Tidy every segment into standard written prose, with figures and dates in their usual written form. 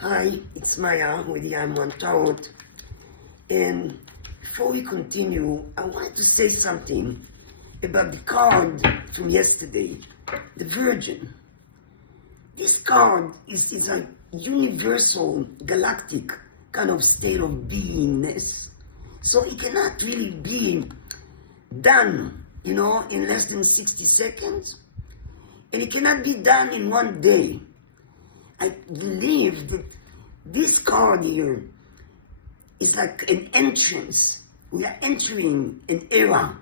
Hi, it's Maya with the I'm One Tarot. And before we continue, I wanted to say something about the card from yesterday, the Virgin. This card is a universal, galactic kind of state of beingness. So it cannot really be done, in less than 60 seconds. And it cannot be done in one day. I believe that this card here is like an entrance. We are entering an era,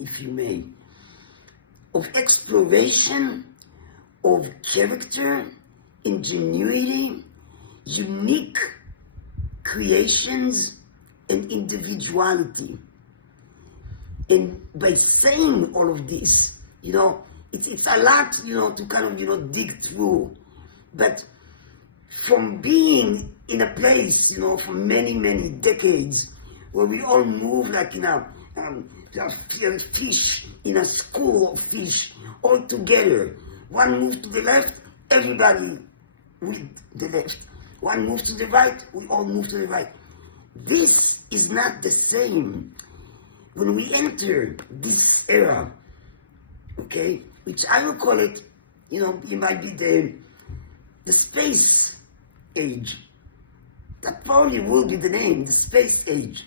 if you may, of exploration, of character, ingenuity, unique creations, and individuality. And by saying all of this, it's a lot, to kind of, dig through. But from being in a place, for many, many decades, where we all move like in a fish, in a school of fish, all together. One move to the left, everybody with the left. One move to the right, we all move to the right. This is not the same when we enter this era, okay? Which I will call it, it might be the space age. That probably will be the name, the space age.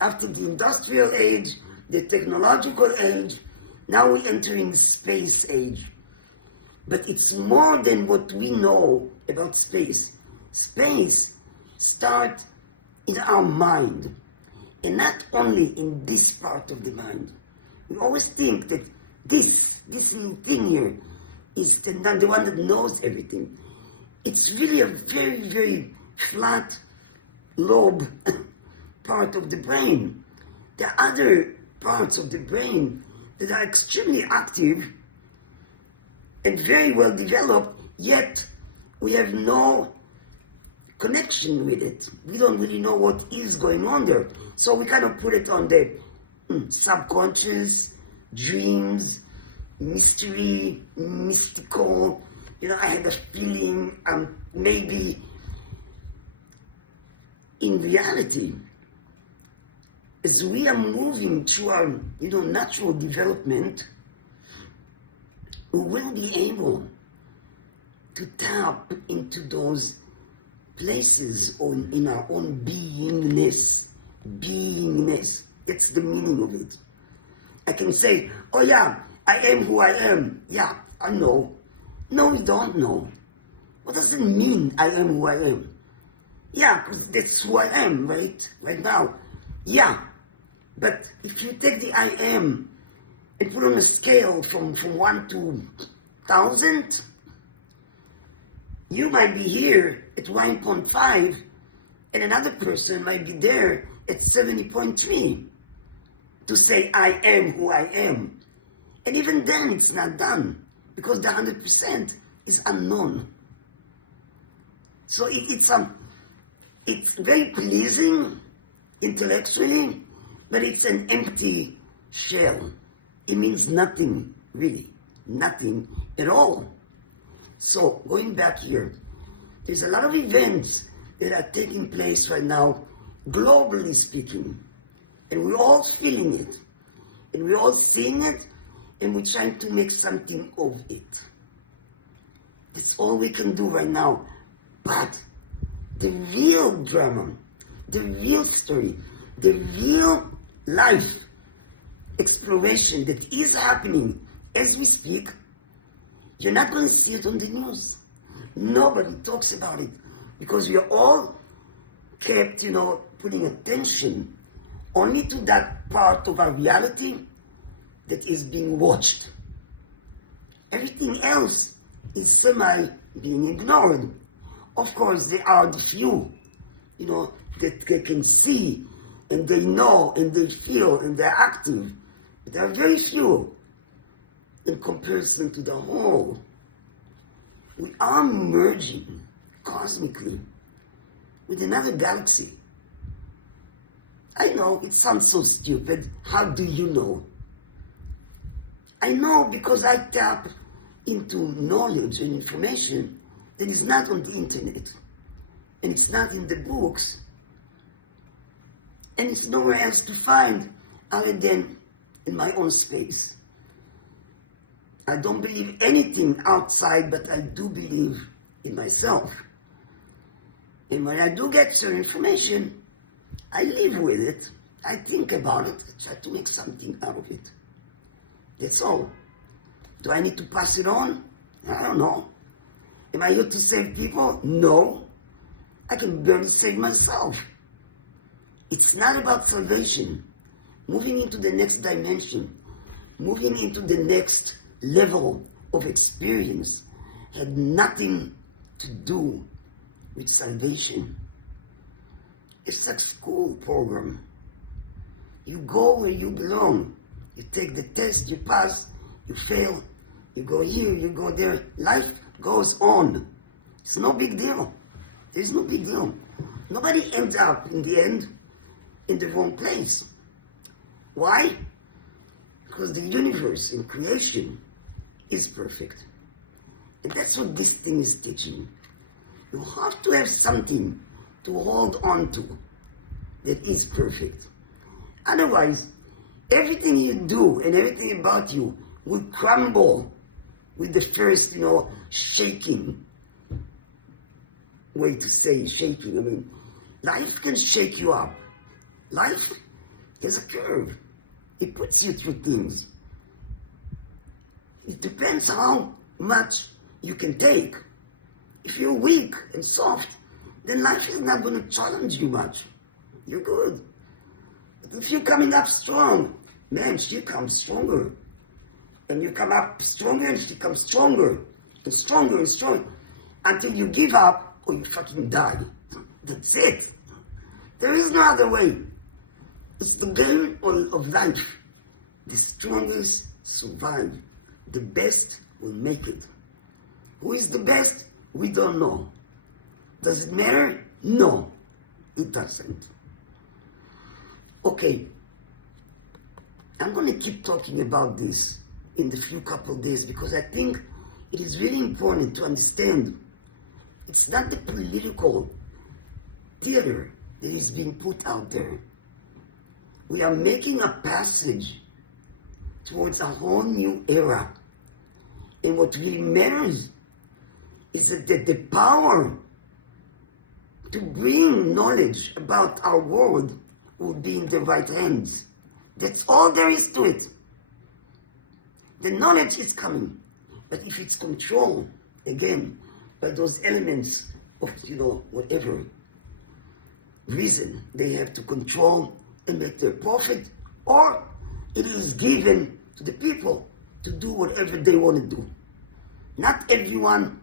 After the industrial age, the technological age, now we're entering the space age. But it's more than what we know about space. Space starts in our mind, and not only in this part of the mind. We always think that this thing here is the one that knows everything. It's really a very, very flat lobe part of the brain. There are other parts of the brain that are extremely active and very well developed, yet we have no connection with it. We don't really know what is going on there. So we kind of put it on the subconscious, dreams, mystery, mystical. I had a feeling, maybe in reality, as we are moving through our, natural development, we will be able to tap into those places in our own beingness. Beingness. That's the meaning of it. I can say, oh yeah, I am who I am. Yeah, I know. No, we don't know. What does it mean, I am who I am? Yeah, because that's who I am, right now. Yeah, but if you take the I am and put on a scale from 1 to 1,000, you might be here at 1.5, and another person might be there at 70.3 to say I am who I am. And even then it's not done, because the 100% is unknown. So it's very pleasing intellectually, but it's an empty shell. It means nothing, really. Nothing at all. So going back here, there's a lot of events that are taking place right now, globally speaking. And we're all feeling it. And we're all seeing it, and we're trying to make something of it. That's all we can do right now. But the real drama, the real story, the real life exploration that is happening as we speak, you're not going to see it on the news. Nobody talks about it, because we are all kept, putting attention only to that part of our reality that is being watched. Everything else is semi being ignored. Of course, there are the few, that they can see, and they know, and they feel, and they're active. But there are very few in comparison to the whole. We are merging cosmically with another galaxy. I know it sounds so stupid. How do you know? I know because I tap into knowledge and information that is not on the internet, and it's not in the books, and it's nowhere else to find other than in my own space. I don't believe anything outside, but I do believe in myself. And when I do get certain information, I live with it, I think about it, I try to make something out of it. That's all. Do I need to pass it on? I don't know. Am I here to save people? No. I can barely save myself. It's not about salvation. Moving into the next dimension, moving into the next level of experience had nothing to do with salvation. It's a school program. You go where you belong. You take the test, you pass, you fail, you go here, you go there. Life goes on. It's no big deal. There's no big deal. Nobody ends up in the end in the wrong place. Why? Because the universe in creation is perfect. And that's what this thing is teaching. You have to have something to hold on to that is perfect. Otherwise, everything you do and everything about you will crumble with the first, shaking. Way to say shaking. I mean, life can shake you up. Life is a curve. It puts you through things. It depends how much you can take. If you're weak and soft, then life is not going to challenge you much. You're good. But if you're coming up strong, man, she comes stronger. And you come up stronger and she comes stronger. And stronger and stronger. Until you give up or you fucking die. That's it. There is no other way. It's the game of life. The strongest survive. The best will make it. Who is the best? We don't know. Does it matter? No, it doesn't. Okay, I'm going to keep talking about this in the few couple of days because I think it is really important to understand it's not the political theater that is being put out there. We are making a passage towards a whole new era. And what really matters is that the power to bring knowledge about our world will be in the right hands. That's all there is to it. The knowledge is coming. But if it's controlled, again, by those elements of, whatever reason they have to control and make their profit, or it is given to the people to do whatever they want to do. Not everyone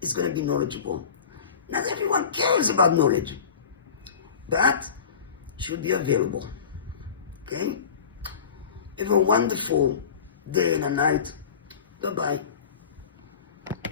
is going to be knowledgeable. Not everyone cares about knowledge. But should be available. Okay? Have a wonderful day and a night. Bye-bye.